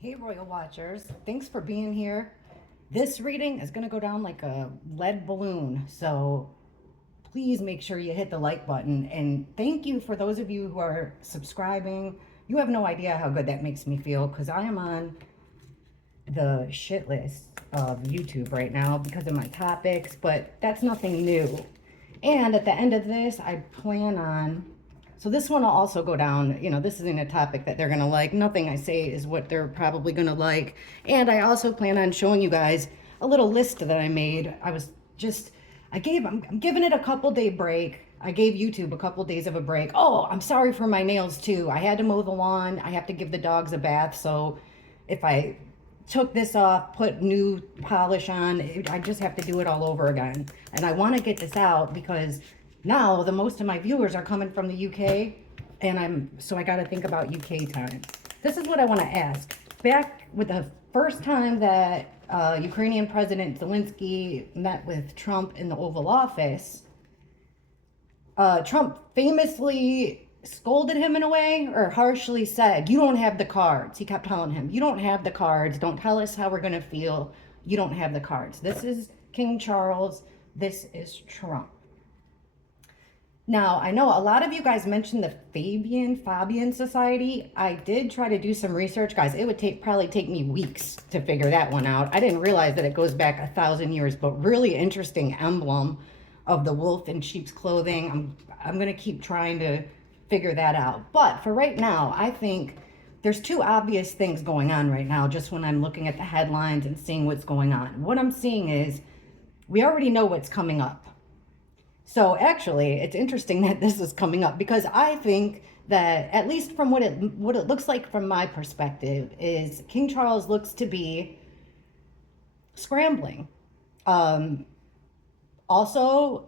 Hey, Royal Watchers. Thanks for being here. This reading is going to go down like a lead balloon. So please make sure you hit the like button. And thank you for those of you who are subscribing. You have no idea how good that makes me feel because I am on the shit list of YouTube right now because of my topics, but that's nothing new. And at the end of this, I plan on, so this one will also go down, this isn't a topic that they're going to like. Nothing I say is what they're probably going to like. And I also plan on showing you guys a little list that I made. I'm giving it a couple day break. I gave YouTube a couple days of a break. Oh, I'm sorry for my nails too. I had to mow the lawn. I have to give the dogs a bath. So if I took this off, put new polish on, I just have to do it all over again. And I want to get this out because now the most of my viewers are coming from the UK, and I got to think about UK time. This is what I want to ask. Back with the first time that Ukrainian President Zelensky met with Trump in the Oval Office, Trump famously scolded him in a way or harshly said, "You don't have the cards." He kept telling him, "You don't have the cards. Don't tell us how we're going to feel. You don't have the cards." This is King Charles. This is Trump. Now, I know a lot of you guys mentioned the Fabian Society. I did try to do some research, guys. It would probably take me weeks to figure that one out. I didn't realize that it goes back 1,000 years, but really interesting emblem of the wolf in sheep's clothing. I'm going to keep trying to figure that out. But for right now, I think there's two obvious things going on right now, just when I'm looking at the headlines and seeing what's going on. What I'm seeing is we already know what's coming up. So actually, it's interesting that this is coming up because I think that, at least from what it looks like from my perspective, is King Charles looks to be scrambling. Also,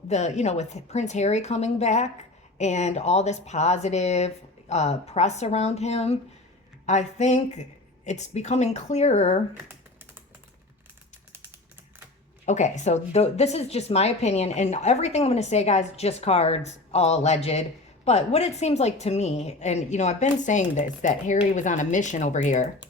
with Prince Harry coming back and all this positive press around him, I think it's becoming clearer. Okay, so this is just my opinion, and everything I'm going to say, guys, just cards, all alleged. But what it seems like to me, and I've been saying this, that Harry was on a mission over here,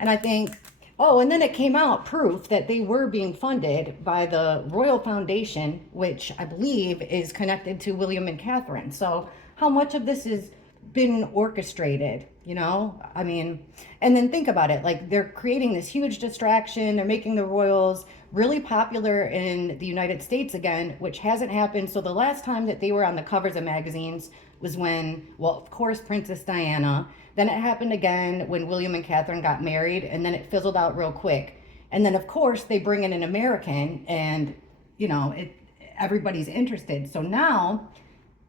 and I think, oh, and then it came out proof that they were being funded by the Royal Foundation, which I believe is connected to William and Catherine. So how much of this has been orchestrated? I mean, and then think about it, like they're creating this huge distraction. They're making the royals really popular in the United States again, which hasn't happened. So the last time that they were on the covers of magazines was when, well, of course, Princess Diana. Then it happened again when William and Catherine got married, and then it fizzled out real quick. And then, of course, they bring in an American, and everybody's interested. So now,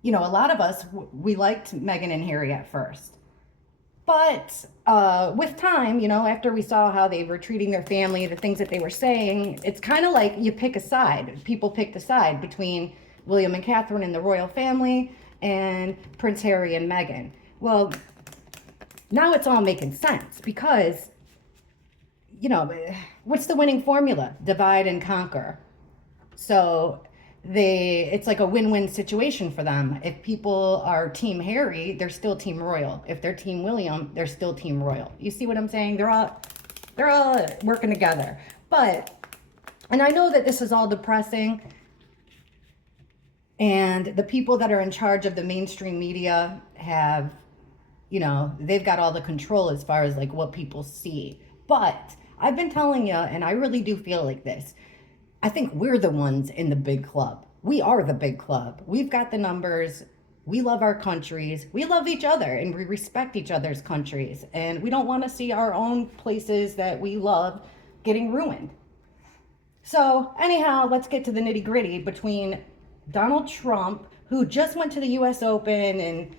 a lot of us, we liked Meghan and Harry at first. But with time, after we saw how they were treating their family, the things that they were saying, it's kind of like you pick a side. People picked a side between William and Catherine and the royal family and Prince Harry and Meghan. Well, now it's all making sense because, what's the winning formula? Divide and conquer. So it's like a win-win situation for them. If people are Team Harry, they're still Team Royal. If they're Team William, they're still Team Royal. You see what I'm saying? They're all working together. And I know that this is all depressing, and the people that are in charge of the mainstream media have, they've got all the control as far as like what people see. But I've been telling you, and I really do feel like this, I think we're the ones in the big club. We are the big club. We've got the numbers. We love our countries. We love each other, and we respect each other's countries. And we don't want to see our own places that we love getting ruined. So anyhow, let's get to the nitty gritty between Donald Trump, who just went to the US Open, and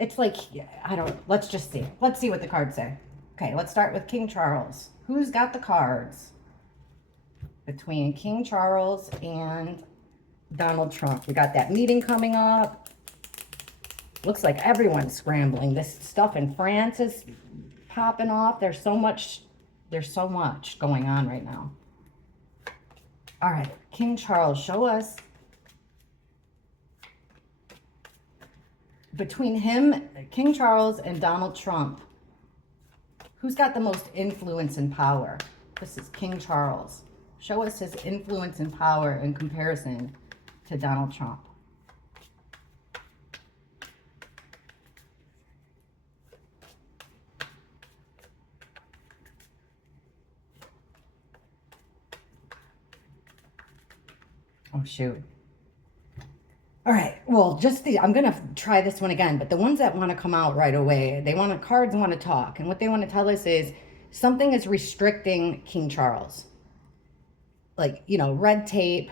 it's like, let's just see. Let's see what the cards say. Okay, let's start with King Charles. Who's got the cards between King Charles and Donald Trump? We got that meeting coming up. Looks like everyone's scrambling. This stuff in France is popping off. There's so much going on right now. All right, King Charles, show us between him, King Charles, and Donald Trump, Who's got the most influence and power? This is King Charles. Show us his influence and power in comparison to Donald Trump. Oh, shoot. All right, well, I'm going to try this one again, but the ones that want to come out right away, cards want to talk. And what they want to tell us is something is restricting King Charles. Like, red tape,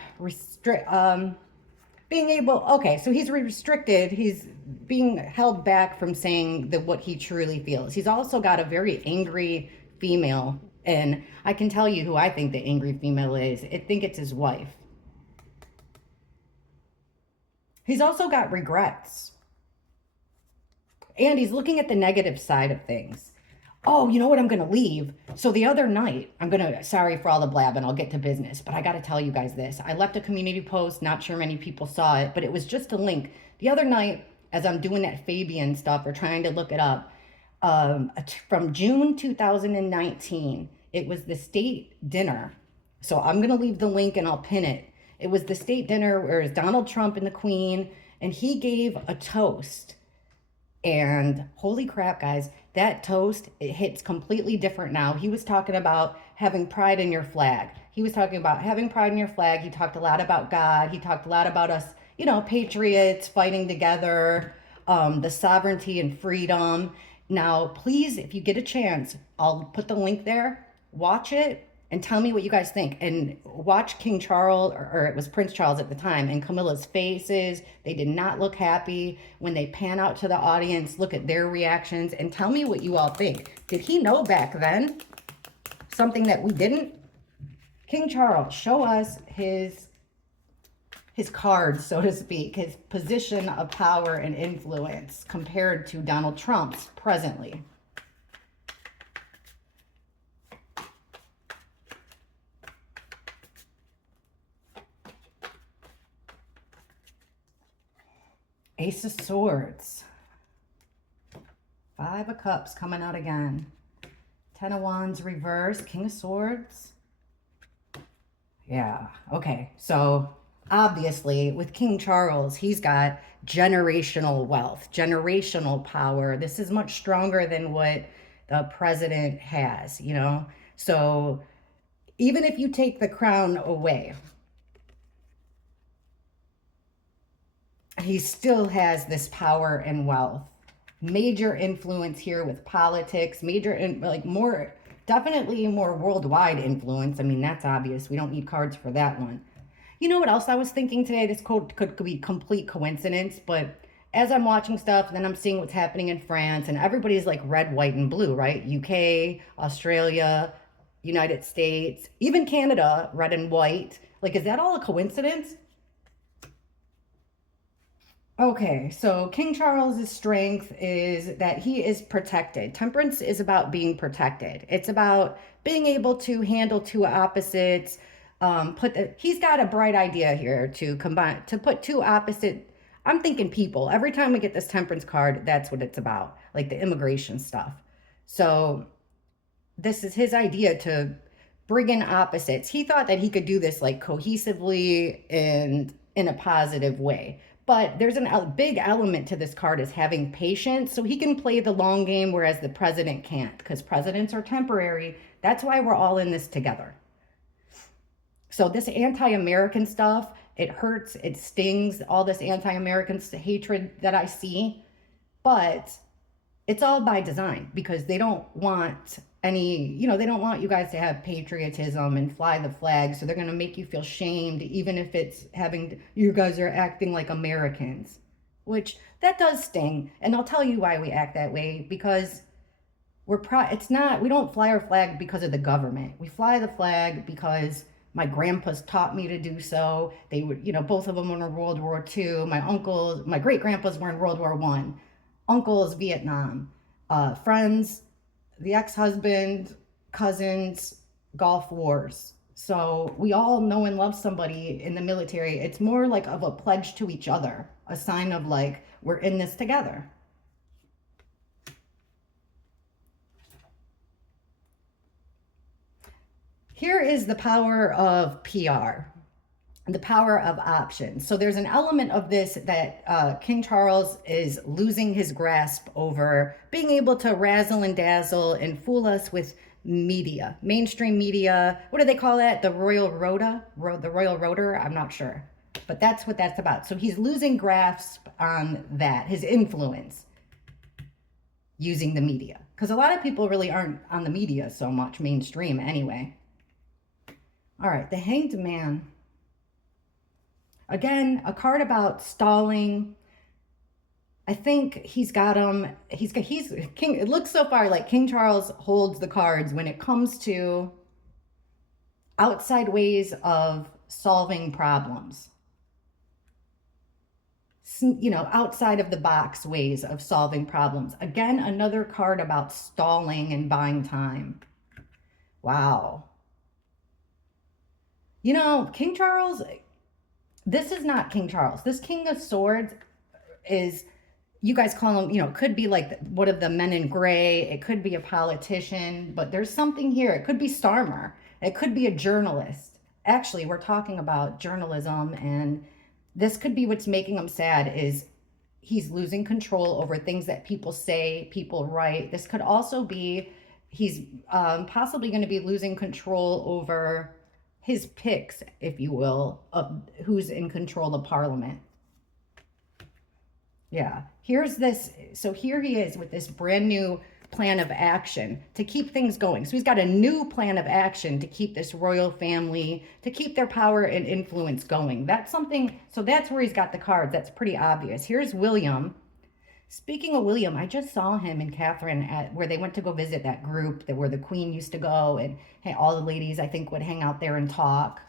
being able, okay, so he's restricted. He's being held back from saying what he truly feels. He's also got a very angry female. And I can tell you who I think the angry female is. I think it's his wife. He's also got regrets. And he's looking at the negative side of things. Oh, you know what? I'm going to leave. So the other night, sorry for all the blabbing, I'll get to business, but I got to tell you guys this. I left a community post, not sure many people saw it, but it was just a link. The other night, as I'm doing that Fabian stuff or trying to look it up, from June 2019, it was the state dinner. So I'm going to leave the link and I'll pin it. It was the state dinner where it was Donald Trump and the Queen, and he gave a toast. And holy crap, guys, that toast, it hits completely different now. He was talking about having pride in your flag. He was talking about having pride in your flag. He talked a lot about God. He talked a lot about us, patriots fighting together, the sovereignty and freedom. Now, please, if you get a chance, I'll put the link there. Watch it. And tell me what you guys think. And watch King Charles, or it was Prince Charles at the time, and Camilla's faces. They did not look happy. When they pan out to the audience, look at their reactions and tell me what you all think. Did he know back then something that we didn't? King Charles, show us his cards, so to speak, his position of power and influence compared to Donald Trump's presently. Ace of Swords. Five of Cups coming out again. Ten of Wands reverse. King of Swords. Yeah, okay. So obviously with King Charles, he's got generational wealth, generational power. This is much stronger than what the president has, So even if you take the crown away, he still has this power and wealth. Major influence here with politics, definitely more worldwide influence. I mean, that's obvious. We don't need cards for that one. You know what else I was thinking today? This could be complete coincidence, but as I'm watching stuff, then I'm seeing what's happening in France, and everybody's like red, white, and blue, right? UK, Australia, United States, even Canada, red and white. Like, is that all a coincidence? Okay, so King Charles's strength is that he is protected. Temperance is about being protected. It's about being able to handle two opposites. He's got a bright idea here to put two opposite. I'm thinking people. Every time we get this temperance card, that's what it's about, like the immigration stuff. So this is his idea to bring in opposites. He thought that he could do this like cohesively and in a positive way. But there's a big element to this card is having patience, so he can play the long game, whereas the president can't, because presidents are temporary. That's why we're all in this together. So this anti-American stuff, it hurts, it stings, all this anti-American hatred that I see. But it's all by design, because they don't want they don't want you guys to have patriotism and fly the flag. So they're going to make you feel shamed, even if it's you guys are acting like Americans, which that does sting. And I'll tell you why we act that way, because we don't fly our flag because of the government. We fly the flag because my grandpas taught me to do so. They were, both of them were in World War II. My great grandpas were in World War I. Uncles, Vietnam. Friends, the ex-husband, cousins, Gulf Wars. So we all know and love somebody in the military. It's more like of a pledge to each other, a sign of like, we're in this together. Here is the power of PR, the power of options. So there's an element of this that King Charles is losing his grasp over being able to razzle and dazzle and fool us with media, mainstream media. What do they call that? The Royal Rota, the Royal Rotor? I'm not sure. But that's what that's about. So he's losing grasp on that, his influence using the media. Because a lot of people really aren't on the media so much, mainstream anyway. All right, the Hanged Man. Again, a card about stalling. I think he's got him. He's King. It looks so far like King Charles holds the cards when it comes to outside ways of solving problems. You know, outside of the box ways of solving problems. Again, another card about stalling and buying time. Wow. You know, King Charles, this is not King Charles. This King of Swords is, you guys call him, you know, could be like one of the men in gray. It could be a politician, but there's something here. It could be Starmer. It could be a journalist. Actually, we're talking about journalism, and this could be what's making him sad is he's losing control over things that people say, people write. This could also be he's possibly going to be losing control over his picks, if you will, of who's in control of Parliament. Yeah, here's this. So here he is with this brand new plan of action to keep things going. So he's got a new plan of action to keep this royal family, to keep their power and influence going. That's something, so that's where he's got the cards. That's pretty obvious. Here's William. Speaking of William, I just saw him and Catherine at where they went to go visit that group that where the Queen used to go, and hey, all the ladies I think would hang out there and talk.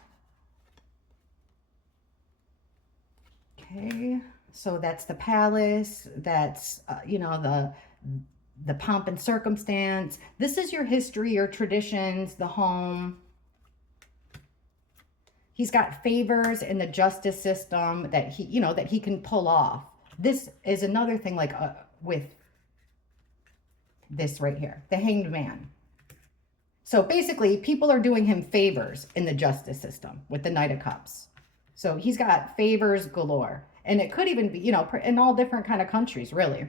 Okay, so that's the palace. That's you know, the pomp and circumstance. This is your history, your traditions, the home. He's got favors in the justice system that he, you know, that he can pull off. This is another thing, like with this right here, the Hanged Man. So basically, people are doing him favors in the justice system with the Knight of Cups. So he's got favors galore. And it could even be, you know, in all different kind of countries, really.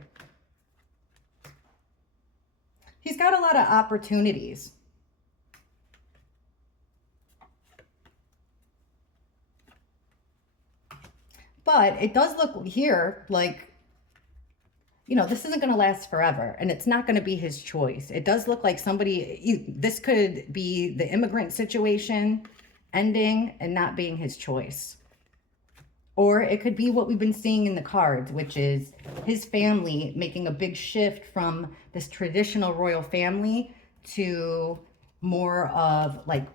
He's got a lot of opportunities. But it does look here like, you know, this isn't going to last forever, and it's not going to be his choice. It does look like somebody, this could be the immigrant situation ending and not being his choice. Or it could be what we've been seeing in the cards, which is his family making a big shift from this traditional royal family to more of like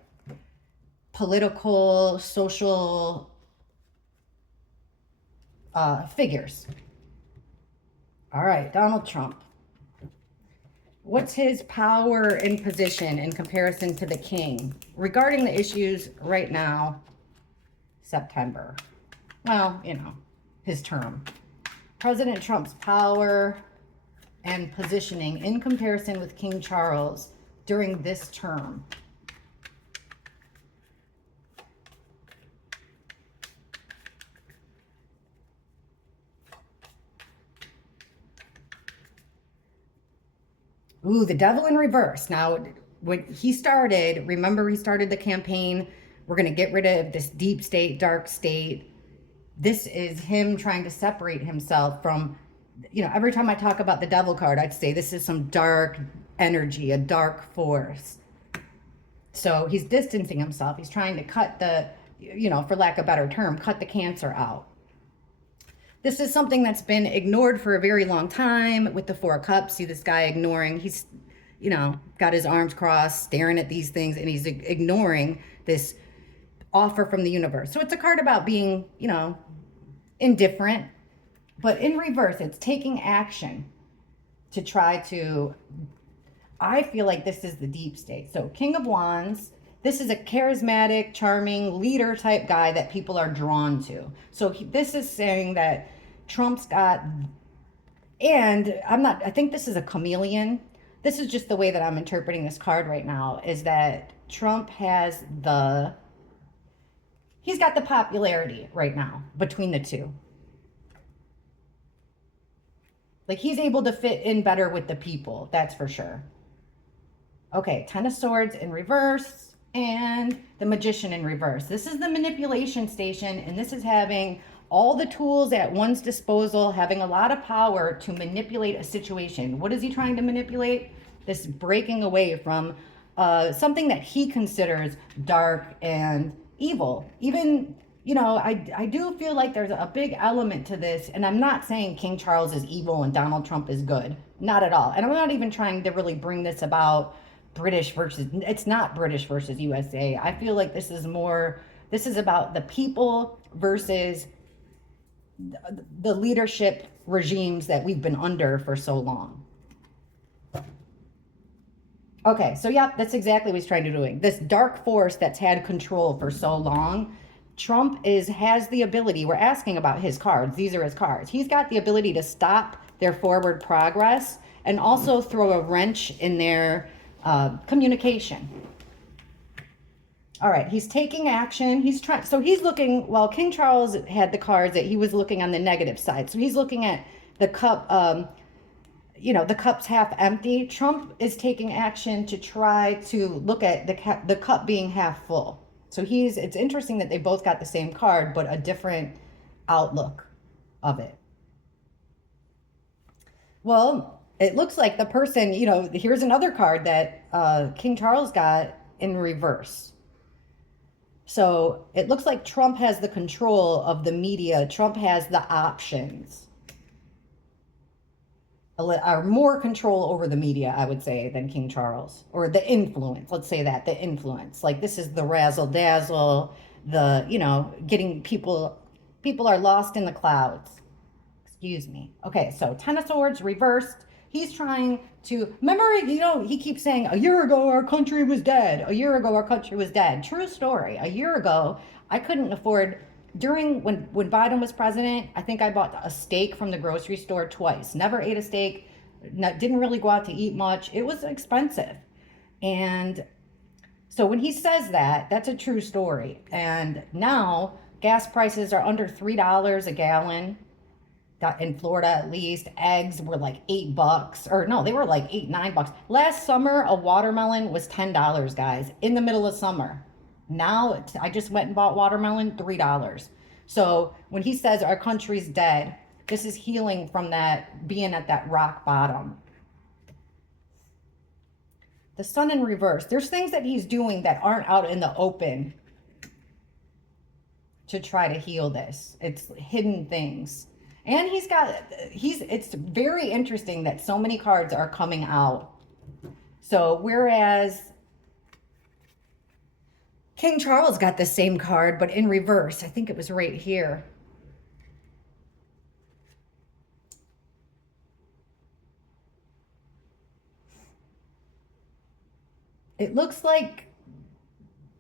political, social figures. All right, Donald Trump. What's his power and position in comparison to the king regarding the issues right now, September? Well, you know, his term. President Trump's power and positioning in comparison with King Charles during this term. Ooh, the devil in reverse. Now, when he started, remember he started the campaign, we're going to get rid of this deep state, dark state. This is him trying to separate himself from, you know, every time I talk about the devil card, I'd say this is some dark energy, a dark force. So he's distancing himself. He's trying to cut the, you know, for lack of a better term, cut the cancer out. This is something that's been ignored for a very long time with the Four of Cups. See this guy ignoring, he's, you know, got his arms crossed, staring at these things, and he's ignoring this offer from the universe. So it's a card about being, you know, indifferent, but in reverse, it's taking action to try to, I feel like this is the deep state. So King of Wands, this is a charismatic, charming, leader type guy that people are drawn to. So this is saying that Trump's got, and I think this is a chameleon. this is just the way that I'm interpreting this card right now, is that Trump he's got the popularity right now between the two. Like, he's able to fit in better with the people, that's for sure. Okay, Ten of Swords in reverse and the Magician in reverse. This is the manipulation station, and this is having all the tools at one's disposal, having a lot of power to manipulate a situation. What is he trying to manipulate? This breaking away from something that he considers dark and evil. Even, you know, I do feel like there's a big element to this, and I'm not saying King Charles is evil and Donald Trump is good. Not at all. And I'm not even trying to really bring this about it's not British versus USA. I feel like this is about the people versus the leadership regimes that we've been under for so long. Okay, so yeah, that's exactly what he's trying to do. This dark force that's had control for so long, Trump has the ability, we're asking about his cards, these are his cards. He's got the ability to stop their forward progress and also throw a wrench in their communication. All right, he's taking action. So he's looking, well, King Charles had the cards that he was looking on the negative side. So he's looking at the cup, the cup's half empty. Trump is taking action to try to look at the cup being half full. So it's interesting that they both got the same card, but a different outlook of it. Well, it looks like the person, here's another card that King Charles got in reverse. So it looks like Trump has the control of the media. Trump has the options, or more control over the media, I would say, than King Charles, or the influence. Let's say that, the influence. Like, this is the razzle dazzle, getting people are lost in the clouds. Excuse me. Okay, so Ten of Swords reversed. He's trying to, remember, he keeps saying, a year ago, our country was dead. A year ago, our country was dead. True story. A year ago, I couldn't afford, when Biden was president, I think I bought a steak from the grocery store twice. Never ate a steak. Didn't really go out to eat much. It was expensive. And so when he says that, that's a true story. And now, gas prices are under $3 a gallon. In Florida, at least. Eggs were like $8, or no, they were like $8, $9. Last summer, a watermelon was $10, guys, in the middle of summer. Now, I just went and bought watermelon, $3. So when he says our country's dead, this is healing from that, being at that rock bottom. The Sun in reverse. There's things that he's doing that aren't out in the open to try to heal this. It's hidden things. And it's very interesting that so many cards are coming out. So whereas King Charles got the same card, but in reverse, I think it was right here. It looks like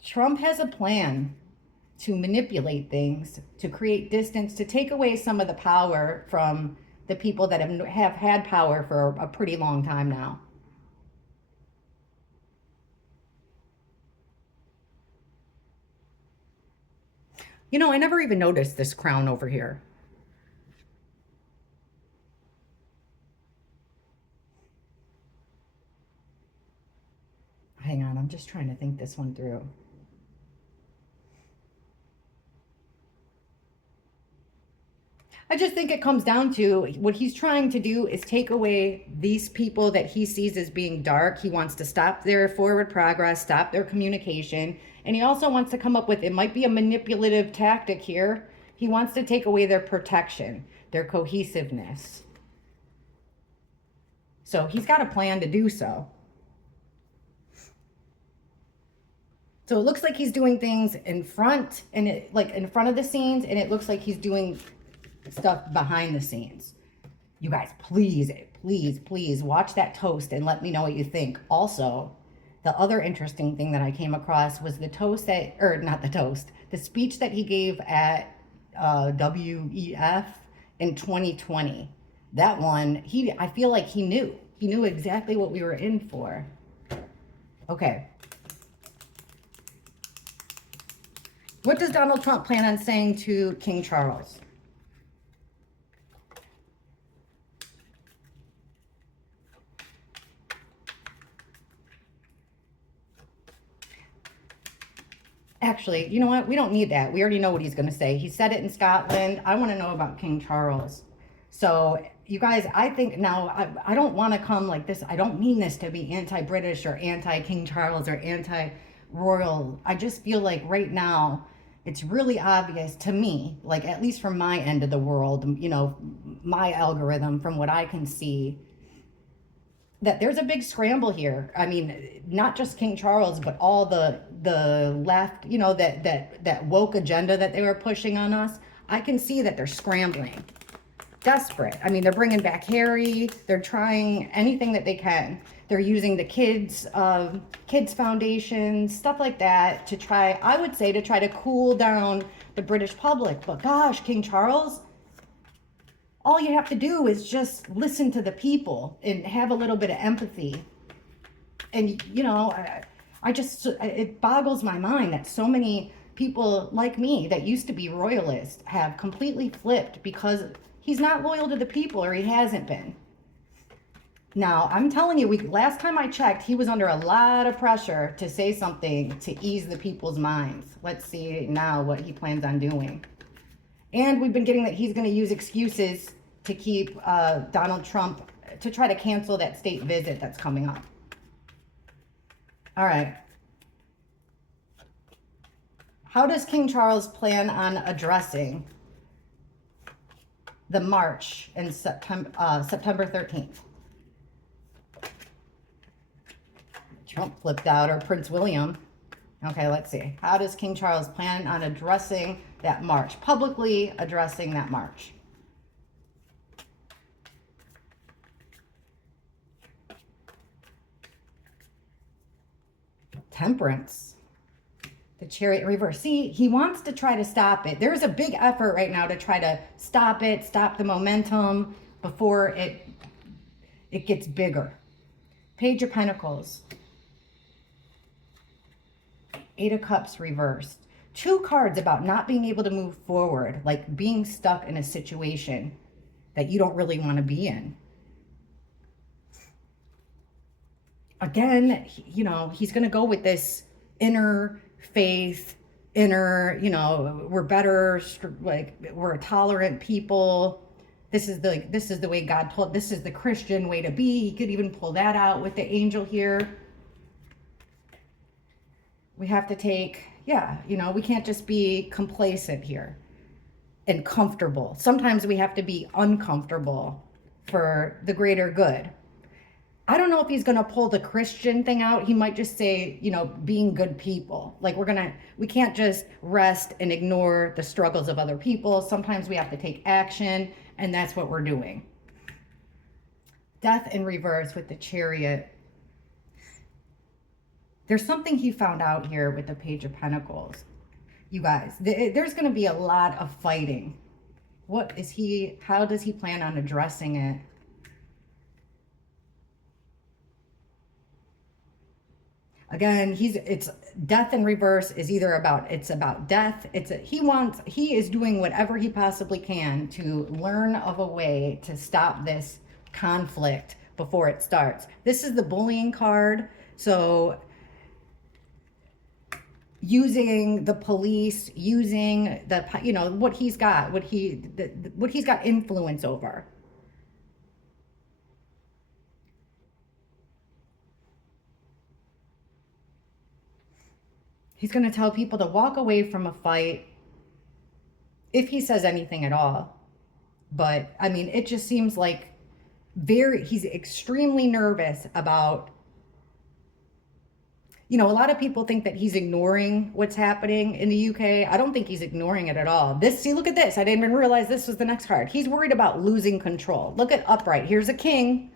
Trump has a plan to manipulate things, to create distance, to take away some of the power from the people that have had power for a pretty long time now. I never even noticed this crown over here. Hang on, I'm just trying to think this one through. I just think it comes down to what he's trying to do is take away these people that he sees as being dark. He wants to stop their forward progress, stop their communication. And he also wants to come up with, it might be a manipulative tactic here. He wants to take away their protection, their cohesiveness. So he's got a plan to do so. So it looks like he's doing things in front, and in front of the scenes, and it looks like he's doing stuff behind the scenes. You guys, please watch that toast and let me know what you think. Also, the other interesting thing that I came across was the speech that he gave at WEF in 2020. That one, I feel like he knew. He knew exactly what we were in for. Okay. What does Donald Trump plan on saying to King Charles? Actually, you know what? We don't need that. We already know what he's going to say. He said it in Scotland. I want to know about King Charles. So, you guys, I think now, I don't want to come like this. I don't mean this to be anti-British or anti-King Charles or anti-royal. I just feel like right now, it's really obvious to me, like at least from my end of the world, you know, my algorithm, from what I can see, that there's a big scramble here. I mean, not just King Charles, but all the left, you know, that woke agenda that they were pushing on us. I can see that they're scrambling, desperate. I mean, they're bringing back Harry. They're trying anything that they can. They're using the kids foundations, stuff like that, to try, I would say, to try to cool down the British public. But gosh, King Charles, all you have to do is just listen to the people and have a little bit of empathy. And, you know, it boggles my mind that so many people like me that used to be royalists have completely flipped because he's not loyal to the people, or he hasn't been. Now, I'm telling you, last time I checked, he was under a lot of pressure to say something to ease the people's minds. Let's see now what he plans on doing. And we've been getting that he's going to use excuses to keep Donald Trump, to try to cancel that state visit that's coming up. All right. How does King Charles plan on addressing the march in September 13th? Trump flipped out, or Prince William. Okay, let's see. How does King Charles plan on addressing that march, publicly addressing that march? Temperance. The Chariot in reverse. See, he wants to try to stop it. There's a big effort right now to try to stop it, stop the momentum before it gets bigger. Page of Pentacles. Eight of Cups reversed. Two cards about not being able to move forward, like being stuck in a situation that you don't really want to be in. Again, you know, he's going to go with this inner faith, inner, you know, we're better, like we're a tolerant people. This is the way God told, this is the Christian way to be. He could even pull that out with the angel here. We have to take, yeah, you know, we can't just be complacent here and comfortable. Sometimes we have to be uncomfortable for the greater good. I don't know if he's going to pull the Christian thing out. He might just say, you know, being good people. Like we can't just rest and ignore the struggles of other people. Sometimes we have to take action, and that's what we're doing. Death in reverse with the Chariot. There's something he found out here with the Page of Pentacles. You guys, there's going to be a lot of fighting. How does he plan on addressing it? Again, it's death in reverse is either about death. He is doing whatever he possibly can to learn of a way to stop this conflict before it starts. This is the bullying card. So using the police, using the, you know, what he's got influence over. He's going to tell people to walk away from a fight if he says anything at all. But I mean, it just seems like he's extremely nervous about, you know, a lot of people think that he's ignoring what's happening in the UK. I don't think he's ignoring it at all. See, look at this. I didn't even realize this was the next card. He's worried about losing control. Look at upright. Here's a king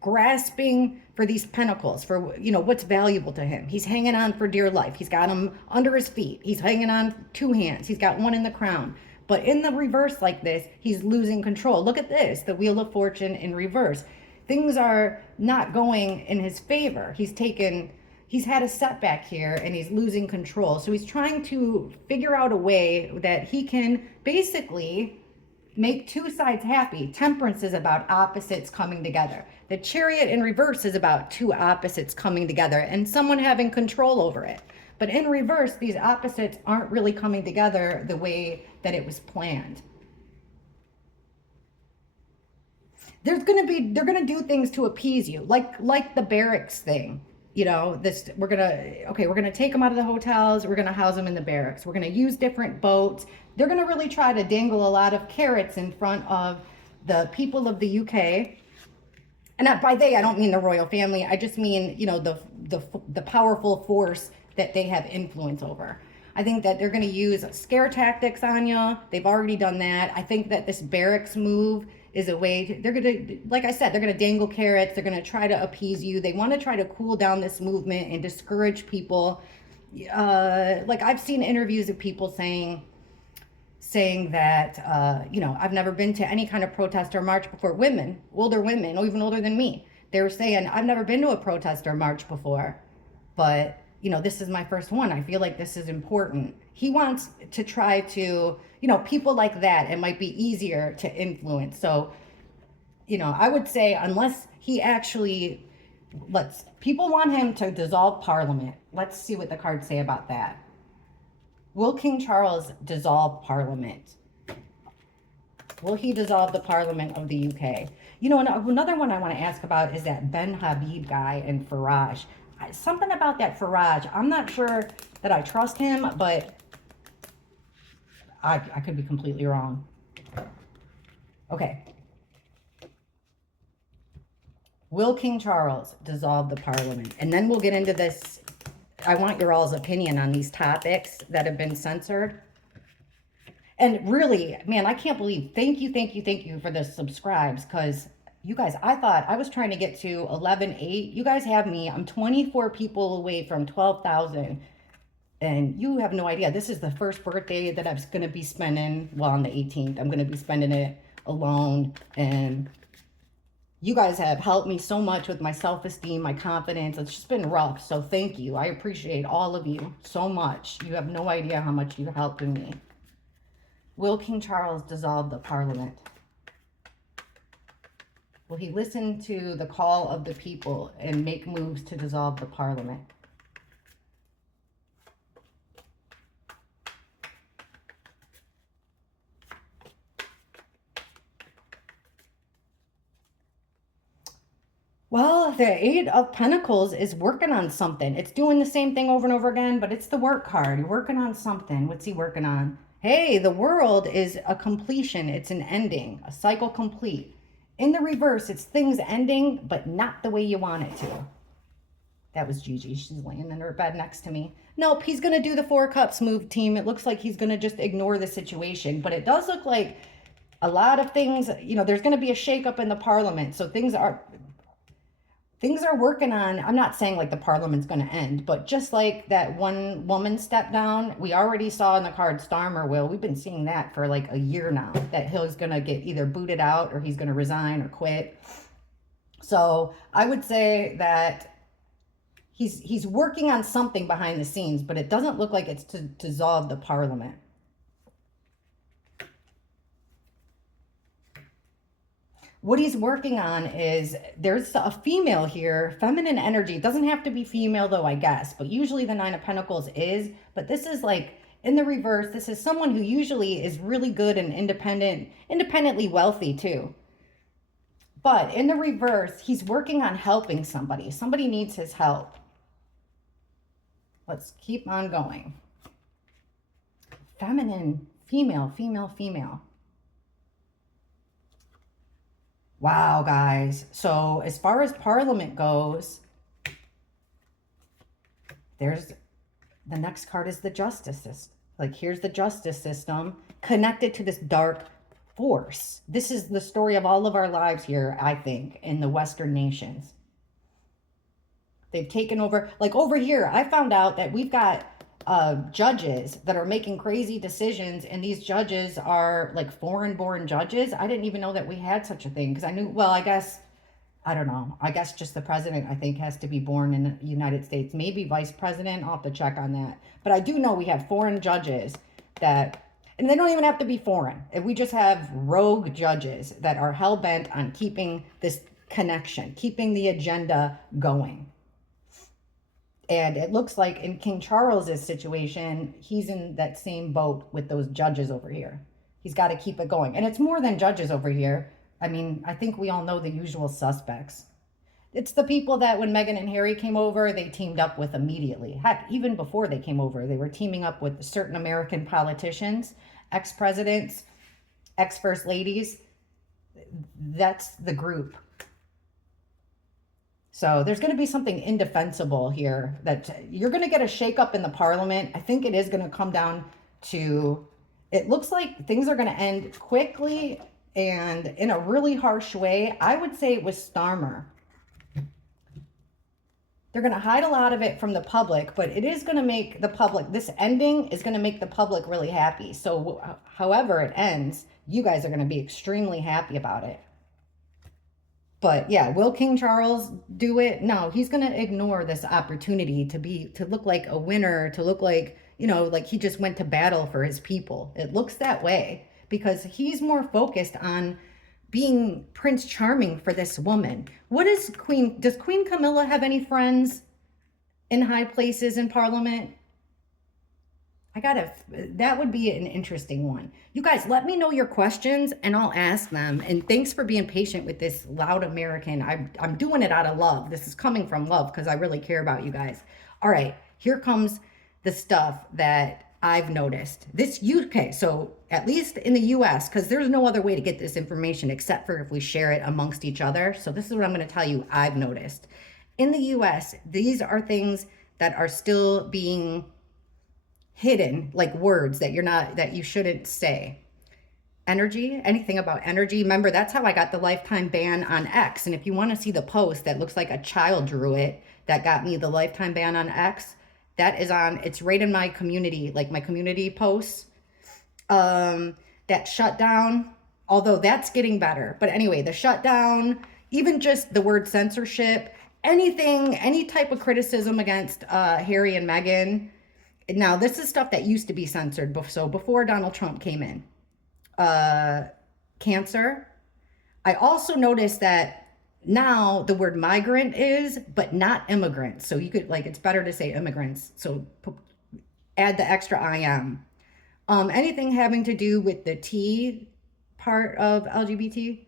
grasping for these pentacles, for, you know, what's valuable to him. He's hanging on for dear life. He's got them under his feet. He's hanging on two hands. He's got one in the crown. But in the reverse like this, he's losing control. Look at this, the Wheel of Fortune in reverse. things are not going in his favor. He's had a setback here and he's losing control. So he's trying to figure out a way that he can basically make two sides happy. Temperance is about opposites coming together. The Chariot in reverse is about two opposites coming together and someone having control over it. But in reverse, these opposites aren't really coming together the way that it was planned. They're gonna do things to appease you, like the barracks thing. You know, we're gonna take them out of the hotels, we're gonna house them in the barracks, we're gonna use different boats. They're gonna really try to dangle a lot of carrots in front of the people of the UK. And by they, I don't mean the royal family. I just mean, you know, the powerful force that they have influence over. I think that they're going to use scare tactics on you. They've already done that. I think that this barracks move is a way to, they're going to, like I said, they're going to dangle carrots. They're going to try to appease you. They want to try to cool down this movement and discourage people. Like I've seen interviews of people saying that, you know, I've never been to any kind of protest or march before. Women, older women, or even older than me. They were saying, I've never been to a protest or march before, but, you know, this is my first one. I feel like this is important. He wants to try to, you know, people like that, it might be easier to influence. So, you know, I would say unless he actually, people want him to dissolve Parliament. Let's see what the cards say about that. Will King Charles dissolve Parliament? Will he dissolve the Parliament of the UK? You know, another one I want to ask about is that Ben Habib guy and Farage. Something about that Farage. I'm not sure that I trust him, but I could be completely wrong. Okay. Will King Charles dissolve the Parliament? And then we'll get into this. I want your all's opinion on these topics that have been censored. And really, man, I can't believe, thank you for the subscribes, because you guys, I thought I was trying to get to 11,800. You guys have me. I'm 24 people away from 12,000. And you have no idea. This is the first birthday that I'm going to be spending, well, on the 18th. I'm going to be spending it alone. And you guys have helped me so much with my self-esteem, my confidence. It's just been rough. So thank you. I appreciate all of you so much. You have no idea how much you're helping me. Will King Charles dissolve the Parliament? Will he listen to the call of the people and make moves to dissolve the Parliament? Well, the Eight of Pentacles is working on something. It's doing the same thing over and over again, but it's the work card. You're working on something. What's he working on? Hey, the world is a completion. It's an ending, a cycle complete. In the reverse, it's things ending, but not the way you want it to. That was Gigi. She's laying in her bed next to me. Nope, he's going to do the Four Cups move, team. It looks like he's going to just ignore the situation, but it does look like a lot of things, you know, there's going to be a shakeup in the Parliament. So things are working on, I'm not saying like the Parliament's going to end, but just like that one woman stepped down, we already saw in the card Starmer will. We've been seeing that for like a year now, that he's going to get either booted out or he's going to resign or quit. So I would say that he's working on something behind the scenes, but it doesn't look like it's to dissolve the Parliament. What he's working on is, there's a female here, feminine energy. It doesn't have to be female though, I guess, but usually the Nine of Pentacles is, but this is like in the reverse. This is someone who usually is really good and independently wealthy too. But in the reverse, he's working on helping somebody. Somebody needs his help. Let's keep on going. Feminine, female, female, female. Wow, guys. So as far as Parliament goes, there's the next card is the justice system. Like, here's the justice system connected to this dark force. This is the story of all of our lives here, I think, in the Western nations. They've taken over. Like over here, I found out that we've got judges that are making crazy decisions, and these judges are like foreign-born judges. I didn't even know that we had such a thing, because I knew, well, I guess I don't know. I guess just the president, I think, has to be born in the United States. Maybe vice president. I'll have to check on that. But I do know we have foreign judges that, and they don't even have to be foreign. If we just have rogue judges that are hell bent on keeping this connection, keeping the agenda going. And it looks like in King Charles's situation, he's in that same boat with those judges over here. He's got to keep it going. And it's more than judges over here. I mean, I think we all know the usual suspects. It's the people that when Meghan and Harry came over, they teamed up with immediately. Heck, even before they came over, they were teaming up with certain American politicians, ex-presidents, ex-first ladies. That's the group. So there's going to be something indefensible here that you're going to get a shakeup in the parliament. I think it is going to come down to, it looks like things are going to end quickly and in a really harsh way. I would say it was Starmer. They're going to hide a lot of it from the public, but it is going to make the public, this ending is going to make the public really happy. So however it ends, you guys are going to be extremely happy about it. But yeah, will King Charles do it? No, he's going to ignore this opportunity to look like a winner, to look like, like he just went to battle for his people. It looks that way because he's more focused on being Prince Charming for this woman. Does Queen Camilla have any friends in high places in Parliament? That would be an interesting one. You guys, let me know your questions and I'll ask them. And thanks for being patient with this loud American. I'm doing it out of love. This is coming from love because I really care about you guys. All right, here comes the stuff that I've noticed. Okay, so at least in the US, because there's no other way to get this information except for if we share it amongst each other. So this is what I'm going to tell you I've noticed. In the US, these are things that are still being hidden, like words that you shouldn't say. Energy, anything about energy. Remember, that's how I got the lifetime ban on X. And if you want to see the post that looks like a child drew it, that got me the lifetime ban on X, it's right in my community, like my community posts. That shutdown, although that's getting better. But anyway, the shutdown, even just the word censorship, any type of criticism against Harry and Meghan. Now, this is stuff that used to be censored. So before Donald Trump came in. Cancer. I also noticed that now the word migrant is, but not immigrant. So you could, it's better to say immigrants. So add the extra IM. Anything having to do with the T part of LGBT.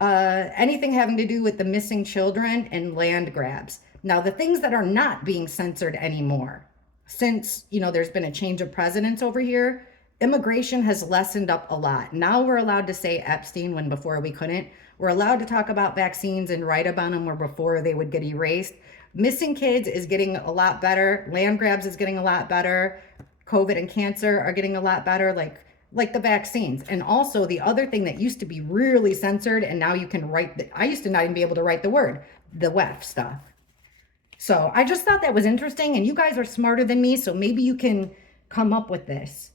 Anything having to do with the missing children and land grabs. Now, the things that are not being censored anymore, since, there's been a change of presidents over here, immigration has lessened up a lot. Now we're allowed to say Epstein when before we couldn't. We're allowed to talk about vaccines and write about them where before they would get erased. Missing kids is getting a lot better. Land grabs is getting a lot better. COVID and cancer are getting a lot better, like the vaccines. And also the other thing that used to be really censored, and now you can I used to not even be able to write the word, the WEF stuff. So I just thought that was interesting, and you guys are smarter than me, so maybe you can come up with this.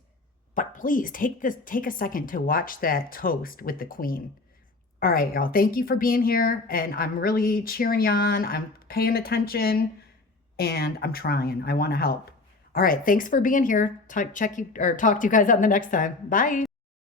But please take a second to watch that toast with the Queen. All right, y'all. Thank you for being here, and I'm really cheering you on. I'm paying attention, and I'm trying. I want to help. All right, thanks for being here. Talk to you guys on the next time. Bye.